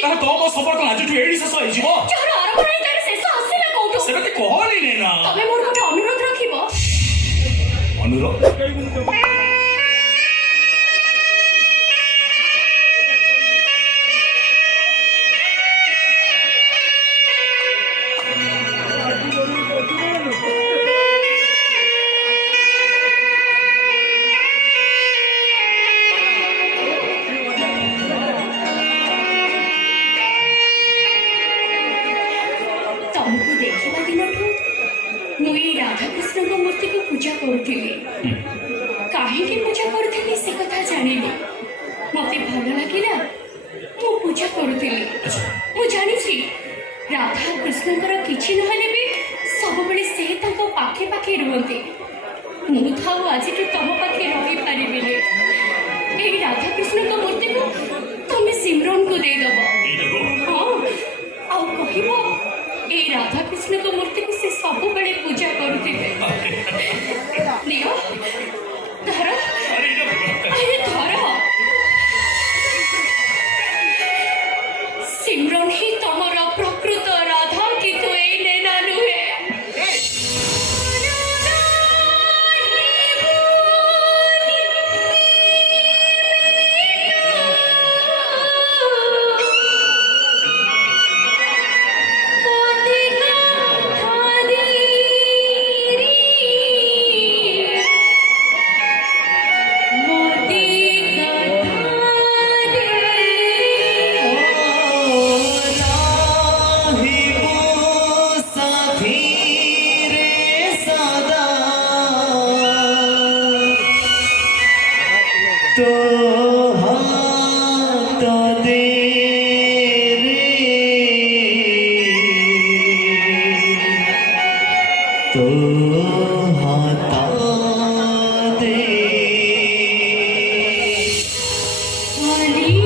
ତମ ସପର୍ଟ ଆଜିଠୁ ଏଇଠି ଶେଷ ହେଇଯିବ। ଯାହାର ଆରମ୍ଭ ନାହିଁ ତାର ଶେଷ ଆସିଲା କୋଉଠୁ? ସେମିତି କହନି ନେନା। ତମେ ମୋର ଗୋଟେ ଅନୁରୋଧ ରଖିବ। ଅନୁରୋଧ? ତମକୁ ଦେଖିବା ଦିନଠୁ ମୁଁ ଏଇ ରାଧାକୃଷ୍ଣଙ୍କ ମୂର୍ତ୍ତିକୁ ପୂଜା କରୁଥିଲି। କାହିଁକି ପୂଜା କରୁଥିଲି ସେ କଥା ଜାଣିନି। ମତେ ଭଲ ଲାଗିଲା, ମୁଁ ପୂଜା କରୁଥିଲି। ମୁଁ ଜାଣିଛି ରାଧାକୃଷ୍ଣଙ୍କର କିଛି ନହେଲେ ବି ସବୁବେଳେ ସେ ତାଙ୍କ ପାଖେ ପାଖେ ରୁହନ୍ତି। ମୁଁ ତ ଆଉ ଆଜିଠୁ ତମ ପାଖେ ରହିପାରିବିନି। ଏଇ ରାଧାକୃଷ୍ଣଙ୍କ ମୂର୍ତ୍ତିକୁ ତମେ ସିମରନକୁ ଦେଇଦବ। ହଁ, ଆଉ କହିବ ଏଇ ରାଧାକୃଷ୍ଣଙ୍କ ମୂର୍ତ୍ତିକୁ ସେ ସବୁବେଳେ ପୂଜା କରୁଥିବେ। ନିଅ, ଧର, ଆରେ ଧର। ସିମରନ ହିଁ ତମର ପ୍ରକୃତ ରାଧା, କିନ୍ତୁ ଏଇ ନେନା ନୁହେଁ। Ali